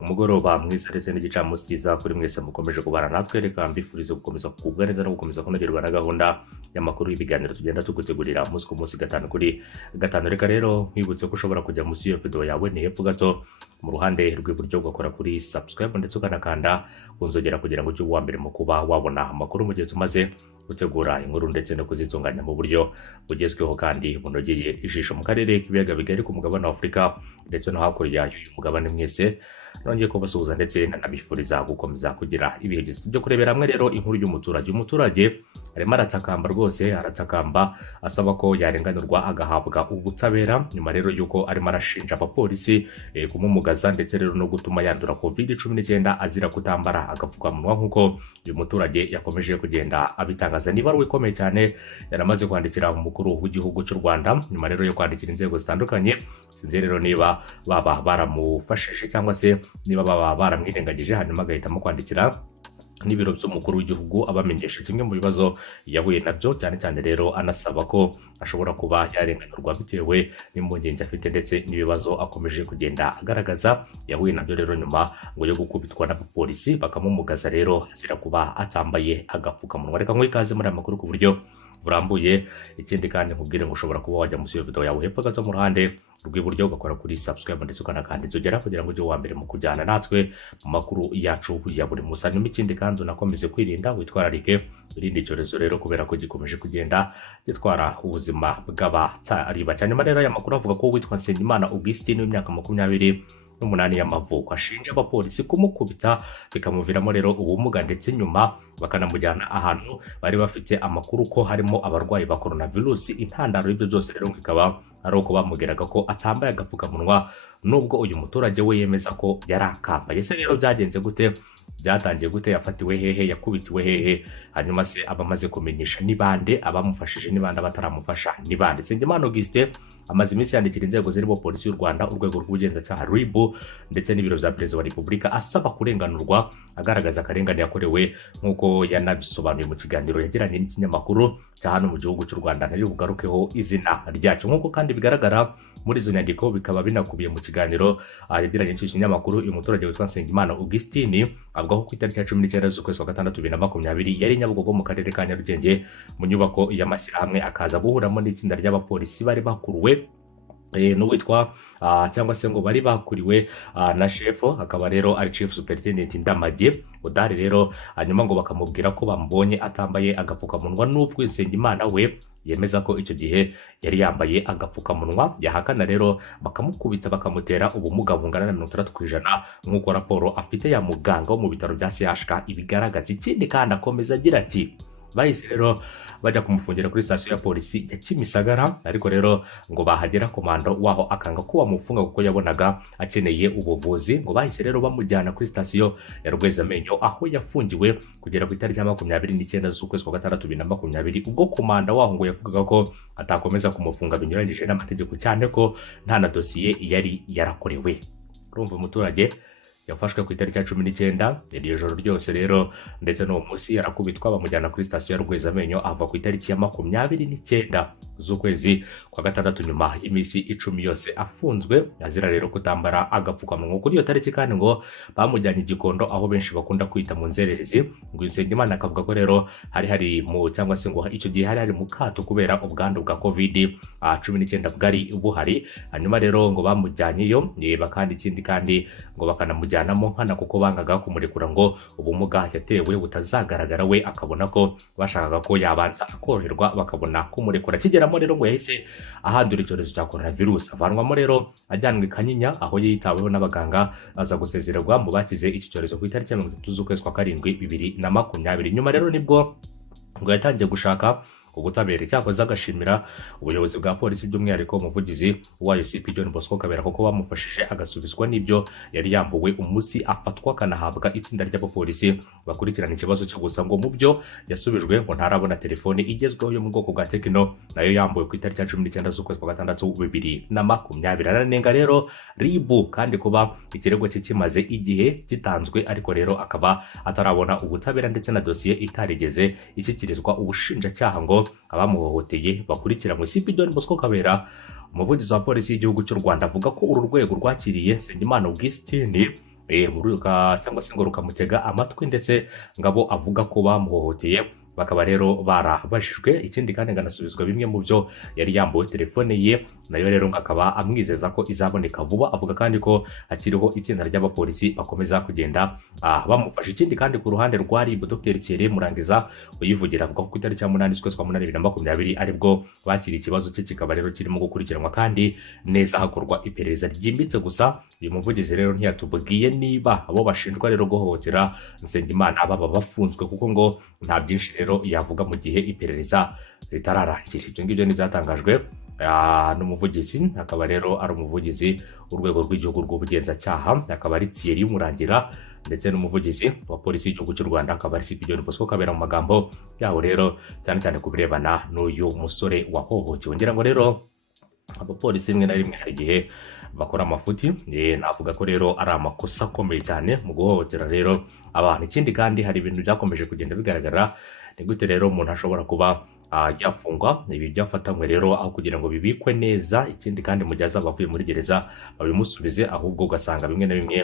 umugoroba mwiza ndetse n'igicamunsi cyiza kuri mwese mukomeje kubana natwe, reka mbifurize gukomeza kugubwa neza no gukomeza kunogerwa na gahunda y'amakuru y'ibiganiro tugenda tugutegurira umunsi ku munsi gatanu kuri gatanu. Reka rero nkwibutse ko ushobora kujya munsi y'iyo video yawe ni hepfo gato mu ruhande rw'iburyo ugakora kuri subscribe ndetse ukanakanda kunzogera kugira ngo ujye uwa mbere mu kuba wabona amakuru mu gihe tumaze gutegura inkuru ndetse no kuzitunganya mu buryo bugezweho kandi bunogeye ijisho mu karere k'ibiyaga bigari ku mugabane wa Afurika ndetse no hakurya y'uyu mugabane mwese. Nongeye kubasuhuza ndetse nanabifuriza gukomeza kugira ibihe byiza byo kurebera hamwe rero inkuru y'umuturage arimo aratakamba rwose, aratakamba asaba ko yarenganurwa agahabwa ubutabera nyuma rero yuko arimo arashinja abapolisi kumumugaza ndetse rero no gutuma yandura COVID-19 azira kutambara agapfukamunwa nk'uko uyu muturage yakomeje kugenda abitangaza. Niba ari ikomeye cyane yaramaze kwandikira umukuru w'igihugu cy'u Rwanda nyuma rero yo kwandikira inzego zitandukanye. Sinzi rero niba baba baramufashije cyangwa se niba baba baramwirengagije, hanyuma agahitamo kwandikira n'ibiro by'umukuru w'igihugu abamenyesha kimwe mu bibazo yahuye nabyo, cyane cyane rero anasaba ko ashobora kuba yarenganurwa bitewe n'impungenge afite ndetse n'ibibazo akomeje kugenda agaragaza yahuye nabyo rero nyuma ngo yo gukubitwa n'abapolisi bakamumugaza rero azira kuba atambaye agapfukamunwa. Reka nk'ikaze muri aya makuru ku buryo burambuye. Ikindi kandi nkubwire ngo ushobora kuba wajya munsi y'iyo video yawe hepfo gato mu ruhande rw'iburyo ugakora kuri subscribe ndetse ukanakanda inzogera kugira ngo ujye uwa mbere mu kujyana natwe mu makuru yacu ya buri munsi. Hanyuma ikindi kandi unakomeze kwirinda, witwararike irindi cyorezo rero kubera ko gikomeje kugenda gitwara ubuzima bw'abatari bake. Hanyuma rero aya makuru avuga ko witwa Nsengimana Augustin w'imyaka 28 y'amavuko ashinja abapolisi kumukubita bikamuviramo rero ubumuga ndetse nyuma bakanamujyana ahantu bari bafite amakuru ko harimo abarwayi ba coronavirus. Intandaro y'ibyo byose rero ikaba ari uko bamubwiraga ko atambaye agapfukamunwa nubwo uyu muturage we yemeza ko yari akambaye. Ese rero byagenze gute? Byatangiye gute? Yafatiwe hehe? Yakubitiwe hehe? Hanyuma se abamaze kumenyesha ni bande? Abamufashije ni bande? Abataramufasha ni bande? Nsengimana Augustin amaze iminsi yandikira inzego zirimo polisi y'u Rwanda, urwego rw'ubugenzacyaha RIB ndetse n'ibiro bya perezida wa Repubulika asaba kurenganurwa, agaragaza akarengane yakorewe nk'uko yanabisobanuye mu kiganiro yagiranye n'ikinyamakuru cya hano mu gihugu cy'u Rwanda, nari bugarukeho izina ryacu. Nk'uko kandi bigaragara muri izo nyandiko bikaba binakubiye mu kiganiro yagiranye n'iki kinyamakuru, uyu muturage witwa Nsengimana Augustin avuga ko ku itariki ya 19 z'ukwezi kwa gatandatu 2020 yari Nyabugogo mu karere ka Nyarugenge mu nyubako y'amashyirahamwe, akaza guhuramo n'itsinda ry'abapolisi bari bakuruwe n'uwitwa cyangwa se ngo bari bakuriwe na chefo, akaba rero ari chief superintendent Ndamage Udari rero. Hanyuma ngo bakamubwira ko bamubonye atambaye agapfukamunwa n'ubwo Nsengimana we yemeza ko icyo gihe yari yambaye agapfukamunwa. Yahakana rero bakamukubitsa bakamutera ubumuga bungana na 60% nk'uko raporo afite ya muganga wo mu bitaro bya CHK ibigaragaza. Ikindi kandi akomeza agira ati bahise rero bajya kumufungira kuri sitasiyo ya polisi ya Kimisagara, ariko rero ngo bahagera komando waho akanga ko bamufunga kuko yabonaga akeneye ubuvuzi. Ngo bahise rero bamujyana kuri sitasiyo ya Rwezamenyo aho yafungiwe kugera ku itariki ya 29 z'ukwezi kwa gatandatu 2020, ubwo komanda waho ngo yavugaga ko atakomeza kumufunga binyuranyije n'amategeko cyane ko nta na dosiye yari yarakorewe. Urumva umuturage yafashwe ku itariki ya 19 iryo joro ryose rero ndetse no munsi yarakubitwa bamujyana kuri sitasiyo ya Rwezamenyo ava ku itariki ya 29 z'ukwezi kwa gatandatu nyuma y'imisi 10 yose afunzwe azira rero kutambara agapfukamunwa. Kuri iyo tariki kandi ngo bamujyanye Gikondo aho benshi bakunda kwita mu nzererezi. Ngo Nsengimana akavuga ko rero hari mu cyangwa se ngo icyo gihe hari mu kato kubera ubwandu bwa COVID-19 bwari buhari. Hanyuma rero ngo bamujyanyeyo kandi ikindi kandi ngo bakanamujyanamo nkana kuko bangaga kumurekura ngo ubumuga yatewe butazagaragara, we akabona ko bashakaga ko yabanza akoroherwa bakabona kumurekura. Kigeramo rero ngo yahise ahandura icyorezo cya coronavirus, avanwamo rero ajyanwe Kanyinya aho yitaweho n'abaganga aza gusezererwa mu bakize iki cyorezo ku itariki ya 30 z'ukwezi kwa karindwi 2020. Nyuma rero nibwo ngo yatangiye gushaka ubutabera. Cyakoze agashimira ubuyobozi bwa polisi by'umwihariko umuvugizi wayo CP John Bosco Kabera kuko bamufashije agasubizwa n'ibyo yari yambuwe umusi afatwa kanahabwa itsinda ry'abapolisi bakurikirana ikibazo cyo gusa ngo mu byo yasubijwe ngo ntarabona telefone igezweho yo mu bwoko bwa Tecno nayo yambuwe ku itariki ya 19 z'ukwezi kwa gatandatu 2020. Aranenga rero RIB kandi kuba ikirego cye kimaze igihe gitanzwe ariko rero akaba atarabona ubutabera ndetse na dosiye itarigeze ishyikirizwa ubushinjacyaha ngo abamuhohoteye bakurikiranwe. CP John Bosco Kabera umuvugizi wa polisi y'igihugu cy'u Rwanda avuga ko uru rwego rwakiriye Nsengimana Augustin cyangwa se ngo rukamutega amatwi ndetse ngabo avuga ko bamuhohoteye bakaba rero barabajijwe. Ikindi kandi nganasubizwa bimwe mu byo yari yambuwe telefone ye nayo rero akaba amwizeza ko izaboneka vuba. Avuga kandi ko akiriho itsinda ry'abapolisi bakomeza kugenda bamufasha. Ikindi kandi ku ruhande rwa RIB Dr Thierry Murangiza uyivugira avuga ko ku itariki ya 8 z'ukwezi kwa 8 2020 aribwo bakiriye ikibazo cye, kikaba rero kirimo gukurikiranwa kandi neza hakorwa iperereza ryimbitse. Gusa uyu muvugizi rero ntiyatubwiye niba abo bashinjwa rero guhohotera Nsengimana baba bafunzwe, kuko ngo nta byinshi rero yavuga mu gihe iperereza ritararangira. Ibyo ngibyo n'ibyatangajwe n'umuvugizi, akaba rero ari umuvugizi urwego rw'igihugu rw'ubugenzacyaha, akaba ari Thierry Murangira, ndetse n'umuvugizi wa polisi y'igihugu cy'u Rwanda akaba ari CP John Bosco Kabera mu magambo yabo rero cyane cyane ku birebana n'uyu musore wahohotewe. Ngira ngo rero abapolisi rimwe na rimwe hari igihe bakora amafuti, navuga ko rero ari amakosa akomeye cyane mu guhohotera rero abantu. Ikindi kandi hari ibintu byakomeje kugenda bigaragara, ni gute rero umuntu ashobora kuba yafungwa ibi byafatanywe rero aho kugira ngo bibikwe neza. Ikindi kandi mu gihe azaba avuye muri gereza babimusubize, ahubwo ugasanga bimwe na bimwe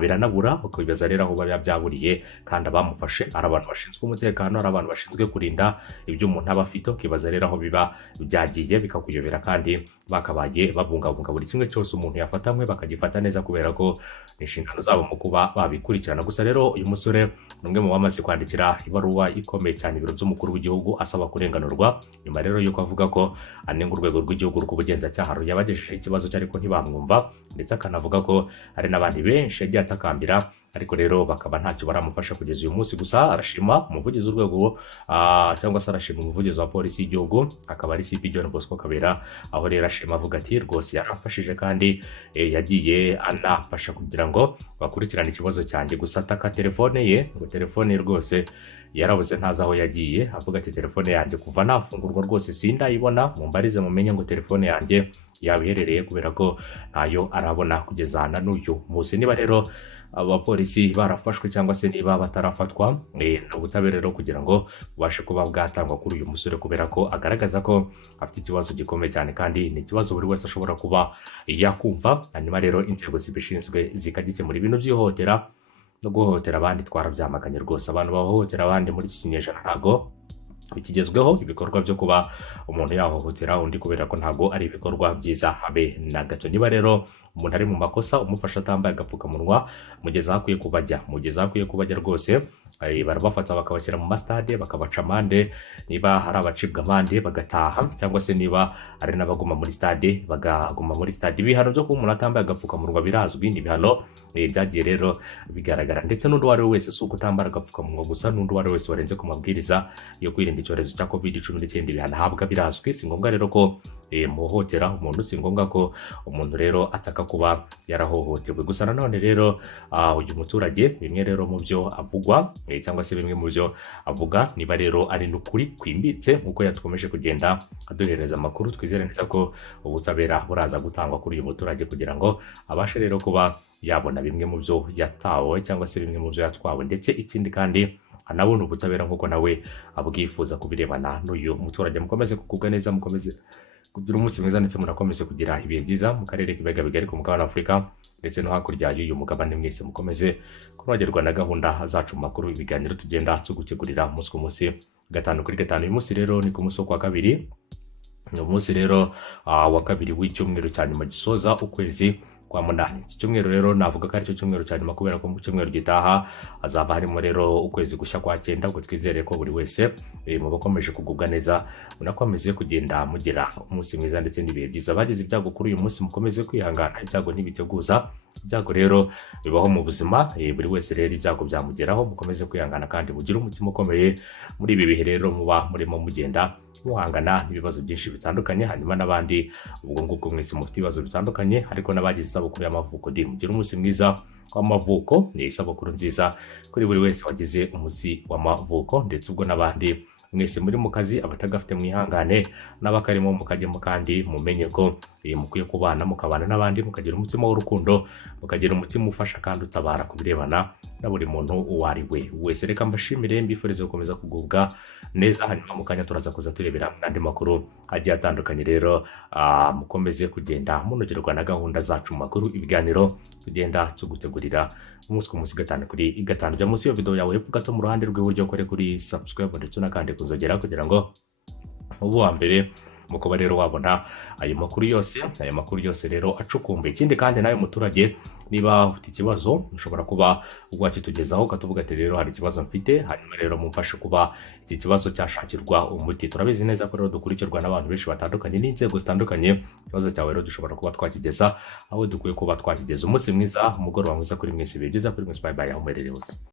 biranabura, ukibaza rero aho biba byaburiye, kandi abamufashe ari abantu bashinzwe umutekano, ari abantu bashinzwe kurinda ibyo umuntu aba afite, ukibaza rero aho biba byagiye bikakuyobera, kandi bakabaye babungabunga buri kimwe cyose umuntu yafatanywe bakagifata neza, kubera ko ni inshingano zabo mu kuba babikurikirana. Gusa rero uyu musore ni umwe mu bamaze kwandikira ibaruwa ikomeye cyane ibiro by'umukuru w'igihugu asaba kurenganurwa, nyuma rero yuko avuga ko anenga urwego rw'igihugu rw'ubugenzacyaha yabagejeje ikibazo cye ariko ntibamwumva, ndetse akanavuga ko hari n'abandi benshi yagiye atakambira ariko rero bakaba ntacyo baramufasha kugeza uyu munsi. Gusa arashima umuvugizi w'urwego cyangwa se arashima umuvugizi wa polisi y'igihugu akaba ari CP John Bosco Kabera, aho rero ashima avuga ati rwose yaramfashije kandi yagiye anafasha kugira ngo bakurikirane ikibazo cyanjye. Gusa ataka telefone ye, ngo telefone ye rwose yarabuze ntazi aho yagiye, avuga ati telefone yanjye kuva nafungurwa rwose sindayibona, mumbarize mumenye ngo telefone yanjye yabiherereye, kubera ko ntayo arabona kugeza na n'uyu munsi. Niba rero abapolisi barafashwe cyangwa se niba batarafatwa, ubutabera rero kugira ngo bubashe kuba bwatangwa kuri uyu musore, kubera ko agaragaza ko afite ikibazo gikomeye cyane kandi ni ikibazo buri wese ashobora kuba yakumva. Hanyuma rero inzego zibishinzwe zikagikemura. Ibintu by'ihohotera no guhohotera abandi twarabyamaganye rwose. Abantu bahohotera abandi muri iki kinyejana ntago bikigezweho ibikorwa byo kuba umuntu yahohotera undi, kubera ko ntago ari ibikorwa byiza habe na gato. Niba rero umuntu ari mu makosa umufasha atambaye agapfukamunwa, mugeza akwiye kubajya rwose, barabafata bakabashyira mu mastade bakabaca amande, niba hari abacibwa amande bagataha, cyangwa se niba ari n'abaguma muri stade bagaguma muri stade. Ibihano byo kuba umuntu atambaye agapfukamunwa birazwi, ni ibihano byagiye rero bigaragara, ndetse n'undi uwo ari we wese si uko utambara agapfukamunwa gusa, n'undi uwo ari we wese warenze ku mabwiriza yo kwirinda icyorezo cya COVID-19 ibihano ahabwa birazwi. Si ngombwa rero ko muhohotera umuntu, si ngombwa ko umuntu rero ataka kuba yarahohotewe. Gusa nanone rero uyu muturage bimwe rero mu byo avugwa cyangwa se bimwe mu byo avuga, niba rero ari n'ukuri kwimbitse nk'uko yatwomeje kugenda aduhereza amakuru, twizere neza ko ubutabera buraza gutangwa kuri uyu muturage kugira ngo abashe rero kuba yabona bimwe mu byo yatawe cyangwa se bimwe mu byo yatwawe, ndetse ikindi kandi anabona ubutabera nk'uko nawe abwifuza kubirebana n'uyu muturage. Mukomeze kugubwa neza, mukomeze kugira umunsi mwiza, ndetse munakomeze kugira ibihe byiza mu karere k'ibiyaga bigari ku mugabane w'Afurika ndetse no hakurya y'uyu mugabane. Mwese mukomeze kunogerwa na gahunda zacu mu makuru, ibiganiro tugenda tugutegurira umunsi ku munsi, gatanu kuri gatanu. Uyu munsi rero ni ku munsi wa kabiri, ni umunsi rero wa kabiri w'icyumweru cya nyuma gisoza ukwezi kwa munani. Iki cyumweru rero navuga ko ari cyo cyumweru cya nyuma, kubera ko mu cyumweru gitaha hazaba harimo rero ukwezi gushya kwa 9. Ubwo twizere ko buri wese mu bakomeje kugubwa neza, munakomeze kugenda mugira umunsi mwiza ndetse n'ibihe byiza. Bagize ibyago kuri uyu munsi mukomeze kwihangana, ibyago ntibiteguza, ibyago rero bibaho mu buzima, buri wese rero ibyago byamugeraho. Mukomeze kwihangana kandi mugire umutima ukomeye muri ibi bihe rero muba murimo mugenda muhangana n'ibibazo byinshi bitandukanye. Hanyuma n'abandi ubwo ngubwo mwese mufite ibibazo bitandukanye, ariko n'abagize isabukuru y'amavuko, mugire umunsi mwiza w'amavuko, ni isabukuru nziza kuri buri wese wagize umunsi w'amavuko, ndetse ubwo n'abandi mwese muri mu kazi abatagafite mwihangane n'abakarimo mukajyemo kandi mumenye ko mukwiye kubana mukabana n'abandi mukagira umutima w'urukundo mukagira umutima ufasha kandi utabara ku birebana na buri muntu uwo ari we wese. Reka mbashimire mbifurize gukomeza kugubwa neza, hanyuma mu kanya turaza kuza turebera n'andi makuru agiye atandukanye. Rero mukomeze kugenda munogerwa na gahunda zacu mu makuru, ibiganiro tugenda tugutegurira umunsi ku munsi gatanu kuri gatanu. Jya munsi y'iyo video yawe hepfo gato mu ruhande rw'iburyo kore kuri subscribe ndetse n'akandi kuzogera kugira ngo ube uwa mbere mu kuba rero wabona ayo makuru yose rero acukumbuye. Ikindi kandi nawe muturage, niba ufite ikibazo ushobora kuba wakitugezaho ukatuvuga ati rero hari ikibazo mfite, hanyuma rero mumfashe kuba iki kibazo cyashakirwa umuti. Turabizi neza ko rero dukurikirwa n'abantu benshi batandukanye n'inzego zitandukanye. Ikibazo cyawe rero dushobora kuba twakigeza aho dukwiye kuba twakigeza. Umunsi mwiza, umugoroba mwiza kuri mwese, bihe byiza kuri mwese, bye bye aho muherereye hose.